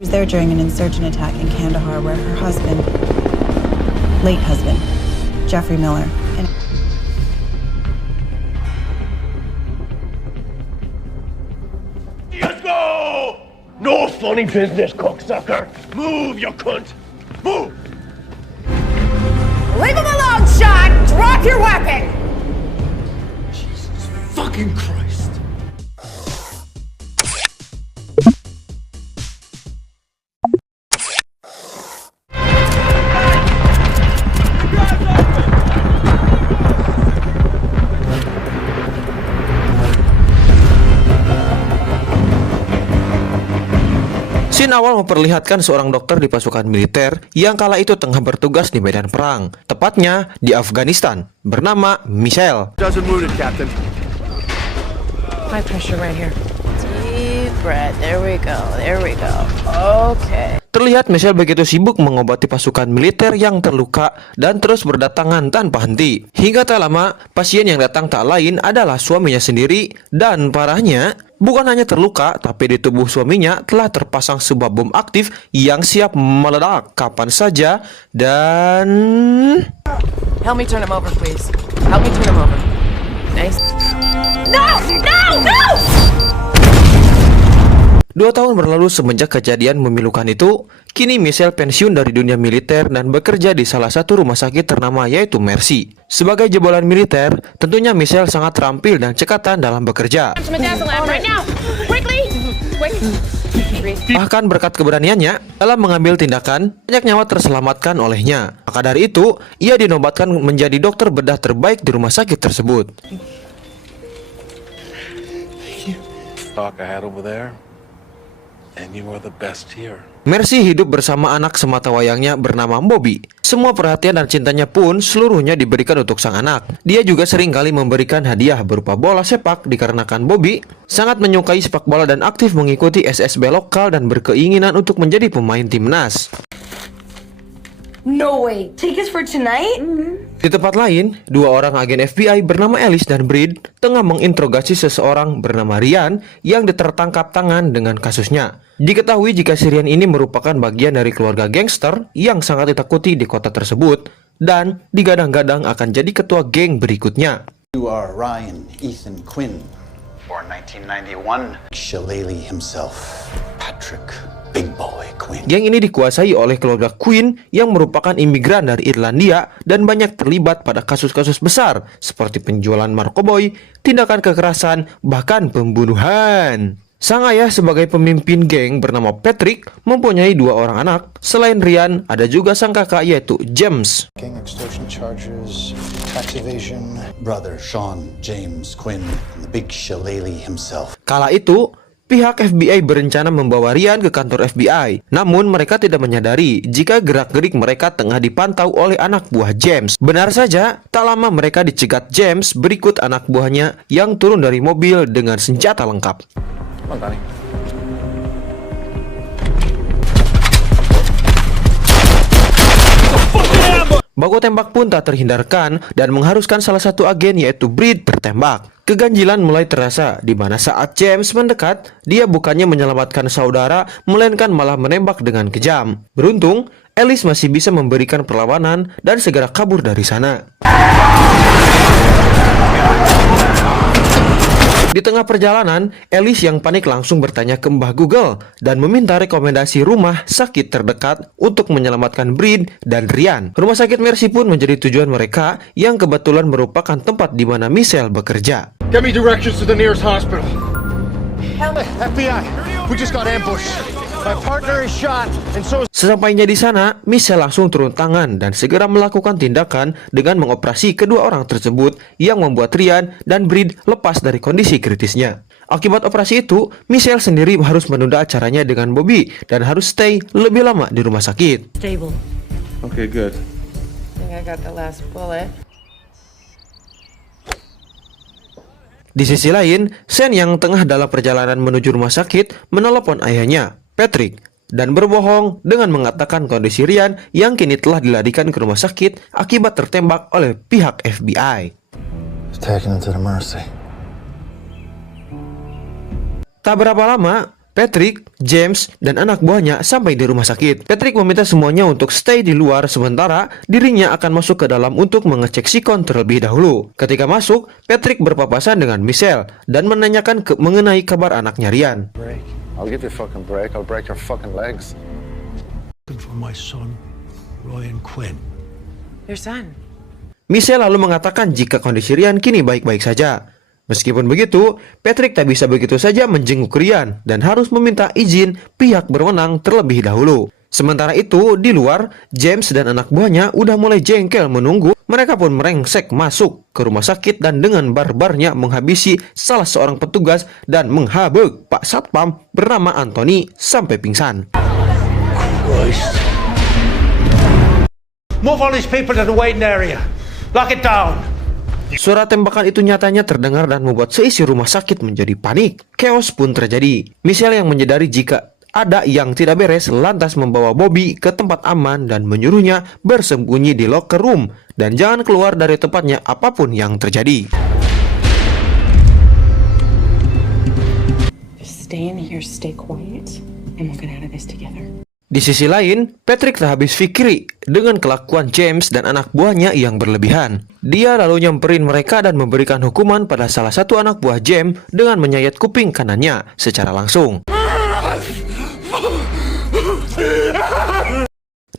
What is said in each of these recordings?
was there during an insurgent attack in Kandahar where her husband, late husband, Jeffrey Miller, and Let's go! No funny business, cocksucker. Move, you cunt. Move! Leave him alone, Sean! Drop your weapon! Jesus fucking Christ. Scene awal memperlihatkan seorang dokter di pasukan militer yang kala itu tengah bertugas di medan perang, tepatnya di Afghanistan, bernama Michelle. Doesn't wound it, Captain. High pressure right here. Deep breath. There we go. There we go. Okay. Terlihat Michelle begitu sibuk mengobati pasukan militer yang terluka dan terus berdatangan tanpa henti. Hingga tak lama, pasien yang datang tak lain adalah suaminya sendiri, dan parahnya, bukan hanya terluka, tapi di tubuh suaminya telah terpasang sebuah bom aktif yang siap meledak kapan saja dan... Help me turn him over, please. Help me turn him over. Nice. No! No! No! 2 tahun berlalu semenjak kejadian memilukan itu, kini Michelle pensiun dari dunia militer dan bekerja di salah satu rumah sakit ternama yaitu Mercy. Sebagai jebolan militer, tentunya Michelle sangat terampil dan cekatan dalam bekerja. Bahkan berkat keberaniannya dalam mengambil tindakan, banyak nyawa terselamatkan olehnya. Maka dari itu, ia dinobatkan menjadi dokter bedah terbaik di rumah sakit tersebut. Talk I had over there, and you are the best here. Mercy hidup bersama anak sematawayangnya bernama Bobby. Semua perhatian dan cintanya pun seluruhnya diberikan untuk sang anak. Dia juga sering kali memberikan hadiah berupa bola sepak dikarenakan Bobby sangat menyukai sepak bola dan aktif mengikuti SSB lokal dan berkeinginan untuk menjadi pemain timnas. No way. Tickets for tonight? Di tempat lain, 2 orang agen FBI bernama Alice dan Breed tengah menginterogasi seseorang bernama Ryan yang ditertangkap tangan dengan kasusnya. Diketahui jika si Ryan ini merupakan bagian dari keluarga gangster yang sangat ditakuti di kota tersebut dan digadang-gadang akan jadi ketua geng berikutnya. You are Ryan Ethan Quinn, born 1991. Shillelagh himself, Patrick Big Boy Quinn. Geng ini dikuasai oleh keluarga Quinn yang merupakan imigran dari Irlandia dan banyak terlibat pada kasus-kasus besar seperti penjualan narkoboy, tindakan kekerasan, bahkan pembunuhan. Sang ayah sebagai pemimpin geng bernama Patrick mempunyai 2 orang anak. Selain Ryan, ada juga sang kakak yaitu James. Gang extortion charges, tax evasion. Brother Sean James Quinn, and the big Shillelagh himself. Kala itu, pihak FBI berencana membawa Ryan ke kantor FBI. Namun mereka tidak menyadari jika gerak-gerik mereka tengah dipantau oleh anak buah James. Benar saja, tak lama mereka dicegat James berikut anak buahnya yang turun dari mobil dengan senjata lengkap. Baku tembak pun tak terhindarkan dan mengharuskan salah satu agen yaitu Breed tertembak. Keganjilan mulai terasa di mana saat James mendekat, dia bukannya menyelamatkan saudara, melainkan malah menembak dengan kejam. Beruntung, Alice masih bisa memberikan perlawanan dan segera kabur dari sana. Di tengah perjalanan, Alice yang panik langsung bertanya ke Mbah Google dan meminta rekomendasi rumah sakit terdekat untuk menyelamatkan Breed dan Ryan. Rumah sakit Mercy pun menjadi tujuan mereka yang kebetulan merupakan tempat di mana Michelle bekerja. Get me directions to the nearest hospital. FBI, we just got ambushed. My partner is shot, and so is... Sesampainya di sana, Michelle langsung turun tangan dan segera melakukan tindakan dengan mengoperasi kedua orang tersebut yang membuat Ryan dan Breed lepas dari kondisi kritisnya. Akibat operasi itu, Michelle sendiri harus menunda acaranya dengan Bobby dan harus stay lebih lama di rumah sakit. Stable. Okay, good. I think I got the last bullet. Di sisi lain, Sen yang tengah dalam perjalanan menuju rumah sakit menelepon ayahnya, Patrick, dan berbohong dengan mengatakan kondisi Ryan yang kini telah dilarikan ke rumah sakit akibat tertembak oleh pihak FBI. Taken into the Mercy. Tak berapa lama, Patrick, James, dan anak buahnya sampai di rumah sakit. Patrick meminta semuanya untuk stay di luar sementara dirinya akan masuk ke dalam untuk mengecek sikon terlebih dahulu. Ketika masuk, Patrick berpapasan dengan Michelle dan menanyakan mengenai kabar anaknya Ryan. Break. I'll give you a fucking break. I'll break your fucking legs. For my son, Ryan Quinn. Your son. Michelle lalu mengatakan jika kondisi Ryan kini baik-baik saja. Meskipun begitu, Patrick tak bisa begitu saja menjenguk Ryan dan harus meminta izin pihak berwenang terlebih dahulu. Sementara itu, di luar, James dan anak buahnya udah mulai jengkel menunggu. Mereka pun merengsek masuk ke rumah sakit dan dengan barbarnya menghabisi salah seorang petugas dan menghabek Pak Satpam bernama Anthony sampai pingsan. Christ. Move all these people to the waiting area. Lock it down. Suara tembakan itu nyatanya terdengar dan membuat seisi rumah sakit menjadi panik. Chaos pun terjadi. Michelle yang menyadari jika ada yang tidak beres lantas membawa Bobby ke tempat aman dan menyuruhnya bersembunyi di locker room dan jangan keluar dari tempatnya apapun yang terjadi. Just stay in here, stay quiet, and we'll get out of this together. Di sisi lain, Patrick tak habis fikri dengan kelakuan James dan anak buahnya yang berlebihan. Dia lalu nyamperin mereka dan memberikan hukuman pada salah satu anak buah James dengan menyayat kuping kanannya secara langsung.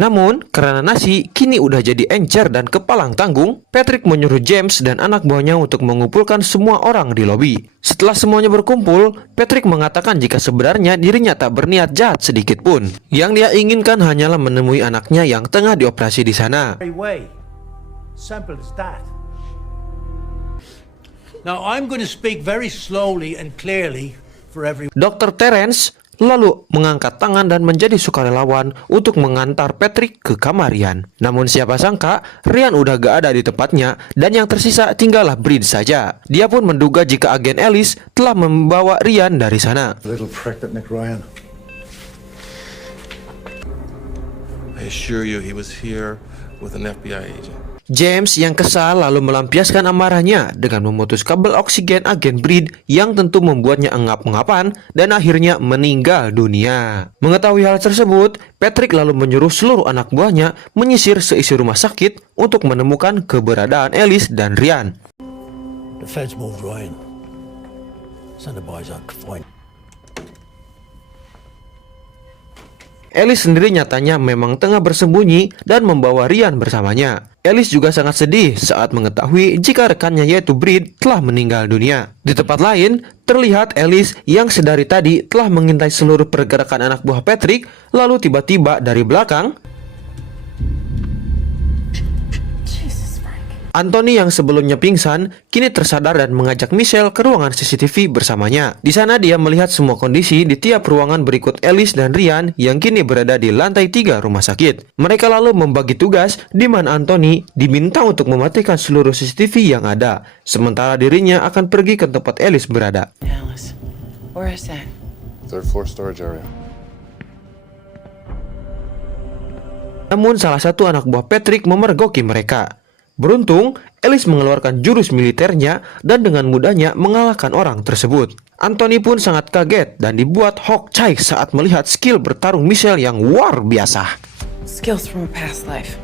Namun, karena nasi kini udah jadi encer dan kepalang tanggung, Patrick menyuruh James dan anak buahnya untuk mengumpulkan semua orang di lobi. Setelah semuanya berkumpul, Patrick mengatakan jika sebenarnya dirinya tak berniat jahat sedikit pun. Yang dia inginkan hanyalah menemui anaknya yang tengah dioperasi di sana. Simple as that. Now I'm going to speak very slowly and clearly for everyone. Dr. Terence lalu mengangkat tangan dan menjadi sukarelawan untuk mengantar Patrick ke kamar Ryan. Namun siapa sangka Ryan udah gak ada di tempatnya dan yang tersisa tinggallah Breed saja. Dia pun menduga jika agen Ellis telah membawa Ryan dari sana. Little prick that Nick Ryan. I assure you he was here with an FBI agent. James yang kesal lalu melampiaskan amarahnya dengan memutus kabel oksigen agen Breed yang tentu membuatnya engap-engapan dan akhirnya meninggal dunia. Mengetahui hal tersebut, Patrick lalu menyuruh seluruh anak buahnya menyisir seisi rumah sakit untuk menemukan keberadaan Ellis dan Ryan. The feds moved Ryan. Send the boys out to find. Ellis sendiri nyatanya memang tengah bersembunyi dan membawa Ryan bersamanya. Ellis juga sangat sedih saat mengetahui jika rekannya yaitu Breed telah meninggal dunia. Di tempat lain, terlihat Ellis yang sedari tadi telah mengintai seluruh pergerakan anak buah Patrick, lalu tiba-tiba dari belakang, Anthony yang sebelumnya pingsan kini tersadar dan mengajak Michelle ke ruangan CCTV bersamanya. Di sana dia melihat semua kondisi di tiap ruangan berikut Ellis dan Ryan yang kini berada di lantai 3 rumah sakit. Mereka lalu membagi tugas di mana Anthony diminta untuk mematikan seluruh CCTV yang ada, sementara dirinya akan pergi ke tempat Ellis berada. Alice, where is that? Third floor storage area. Namun salah satu anak buah Patrick memergoki mereka. Beruntung, Ellis mengeluarkan jurus militernya dan dengan mudahnya mengalahkan orang tersebut. Anthony pun sangat kaget dan dibuat hokcai saat melihat skill bertarung Michelle yang luar biasa. Skills from a past life.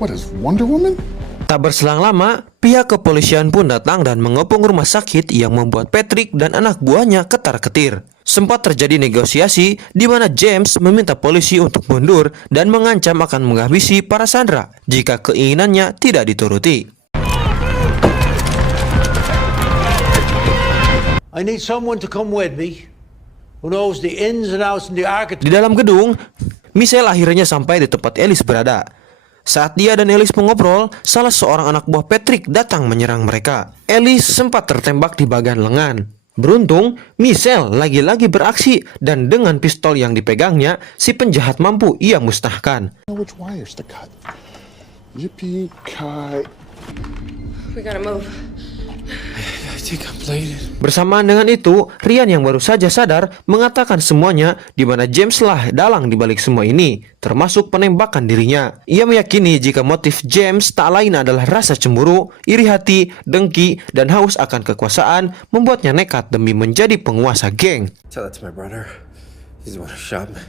What is Wonder Woman? Tak berselang lama, pihak kepolisian pun datang dan mengepung rumah sakit yang membuat Patrick dan anak buahnya ketar-ketir. Sempat terjadi negosiasi di mana James meminta polisi untuk mundur dan mengancam akan menghabisi para sandera jika keinginannya tidak dituruti. I need someone to come with me who knows the ins and outs and the architecture. Di dalam gedung, Michelle akhirnya sampai di tempat Ellis berada. Saat dia dan Ellis mengobrol, salah seorang anak buah Patrick datang menyerang mereka. Ellis sempat tertembak di bagian lengan. Beruntung, Michelle lagi-lagi beraksi dan dengan pistol yang dipegangnya, si penjahat mampu ia musnahkan. Which wires to cut? Yippee-ki. We gotta move. Bersamaan dengan itu, Ryan yang baru saja sadar mengatakan semuanya di mana James lah dalang di balik semua ini, termasuk penembakan dirinya. Ia meyakini jika motif James tak lain adalah rasa cemburu, iri hati, dengki, dan haus akan kekuasaan membuatnya nekat demi menjadi penguasa geng. Tell that to my brother. He's the one who shot me.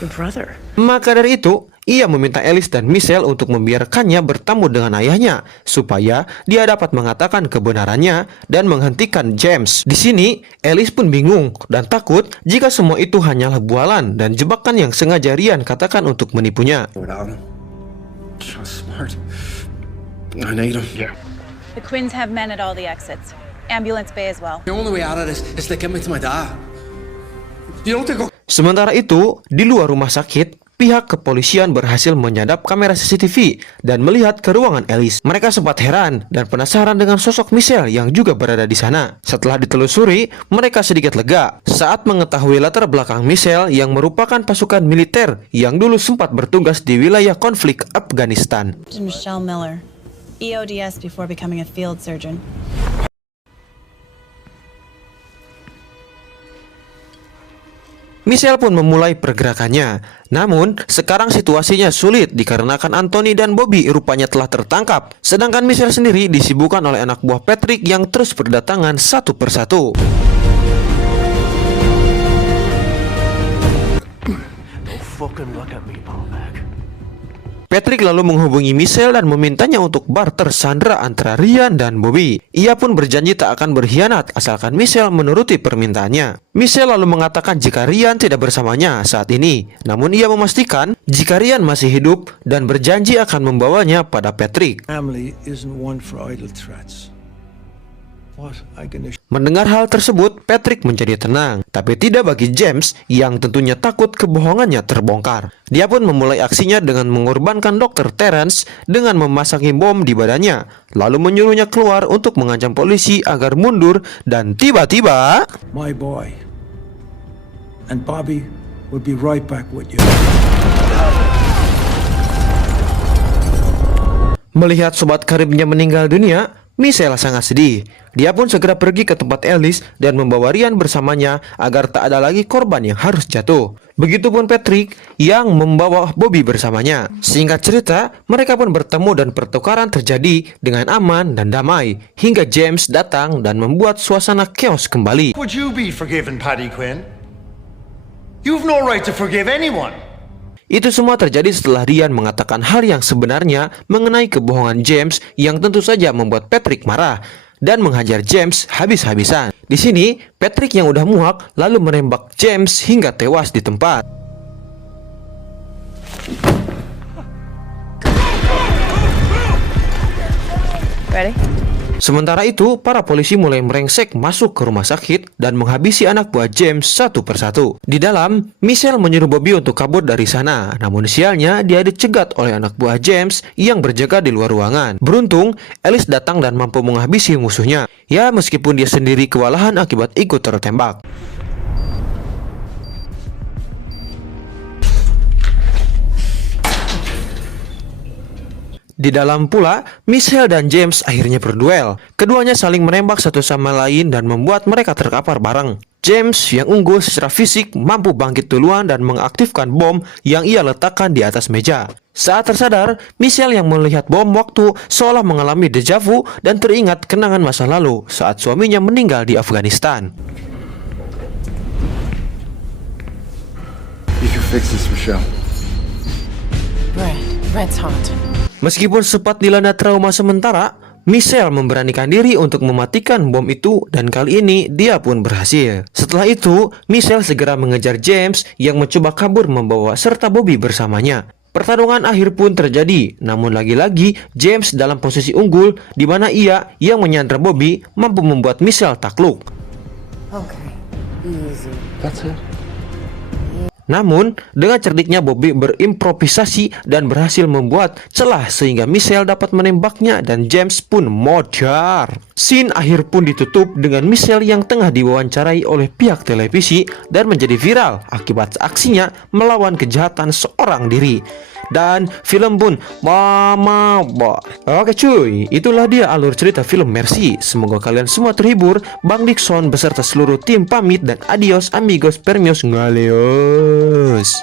Your brother. Maka dari itu, ia meminta Alice dan Michelle untuk membiarkannya bertemu dengan ayahnya supaya dia dapat mengatakan kebenarannya dan menghentikan James. Di sini, Alice pun bingung dan takut jika semua itu hanyalah bualan dan jebakan yang sengaja Ryan katakan untuk menipunya. Without him, Joe's smart. I need him. Yeah. The Quinns have men at all the exits. Ambulance bay as well. The only way out of this is to get me to my dad. You don't think Sementara itu, di luar rumah sakit, pihak kepolisian berhasil menyadap kamera CCTV dan melihat ke ruangan Alice. Mereka sempat heran dan penasaran dengan sosok Michelle yang juga berada di sana. Setelah ditelusuri, mereka sedikit lega saat mengetahui latar belakang Michelle yang merupakan pasukan militer yang dulu sempat bertugas di wilayah konflik Afghanistan. Michelle Miller, EODS before becoming a field surgeon. Michelle pun memulai pergerakannya. Namun, sekarang situasinya sulit dikarenakan Anthony dan Bobby rupanya telah tertangkap. Sedangkan Michelle sendiri disibukkan oleh anak buah Patrick yang terus berdatangan satu persatu. Don't fucking look at me, Balmac. Patrick lalu menghubungi Michelle dan memintanya untuk barter sandera antara Ryan dan Bobby. Ia pun berjanji tak akan berkhianat asalkan Michelle menuruti permintaannya. Michelle lalu mengatakan jika Ryan tidak bersamanya saat ini, namun ia memastikan jika Ryan masih hidup dan berjanji akan membawanya pada Patrick. Family isn't one for idle threats. What I can assure Mendengar hal tersebut, Patrick menjadi tenang, tapi tidak bagi James yang tentunya takut kebohongannya terbongkar. Dia pun memulai aksinya dengan mengorbankan Dr. Terence dengan memasangi bom di badannya, lalu menyuruhnya keluar untuk mengancam polisi agar mundur dan tiba-tiba my boy and Bobby will be right back with you. Melihat sobat karibnya meninggal dunia, Michelle sangat sedih. Dia pun segera pergi ke tempat Alice dan membawa Ryan bersamanya agar tak ada lagi korban yang harus jatuh. Begitupun Patrick yang membawa Bobby bersamanya. Singkat cerita, mereka pun bertemu dan pertukaran terjadi dengan aman dan damai hingga James datang dan membuat suasana chaos kembali. Would you be forgiven, Paddy Quinn? You've no right to forgive anyone. Itu semua terjadi setelah Ryan mengatakan hal yang sebenarnya mengenai kebohongan James yang tentu saja membuat Patrick marah dan menghajar James habis-habisan. Di sini, Patrick yang udah muak lalu menembak James hingga tewas di tempat. Ready? Sementara itu, para polisi mulai merengsek masuk ke rumah sakit dan menghabisi anak buah James satu persatu. Di dalam, Michelle menyuruh Bobby untuk kabur dari sana. Namun sialnya, dia dicegat oleh anak buah James yang berjaga di luar ruangan. Beruntung, Alice datang dan mampu menghabisi musuhnya. Ya, meskipun dia sendiri kewalahan akibat ikut tertembak. Di dalam pula, Michelle dan James akhirnya berduel. Keduanya saling menembak satu sama lain dan membuat mereka terkapar bareng. James yang unggul secara fisik mampu bangkit duluan dan mengaktifkan bom yang ia letakkan di atas meja. Saat tersadar, Michelle yang melihat bom waktu seolah mengalami deja vu dan teringat kenangan masa lalu saat suaminya meninggal di Afghanistan. You can fix this, Michelle. Red's hot. Meskipun sempat dilanda trauma sementara, Michelle memberanikan diri untuk mematikan bom itu dan kali ini dia pun berhasil. Setelah itu, Michelle segera mengejar James yang mencoba kabur membawa serta Bobby bersamanya. Pertarungan akhir pun terjadi, namun lagi-lagi James dalam posisi unggul di mana ia yang menyandra Bobby mampu membuat Michelle takluk. Okay, easy. That's it. Namun, dengan cerdiknya Bobby berimprovisasi dan berhasil membuat celah sehingga Michelle dapat menembaknya dan James pun modar. Scene akhir pun ditutup dengan Michelle yang tengah diwawancarai oleh pihak televisi dan menjadi viral akibat aksinya melawan kejahatan seorang diri. Dan film pun Oke cuy, itulah dia alur cerita film Mercy. Semoga kalian semua terhibur. Bang Dixon beserta seluruh tim pamit dan adios amigos permios ngaleos.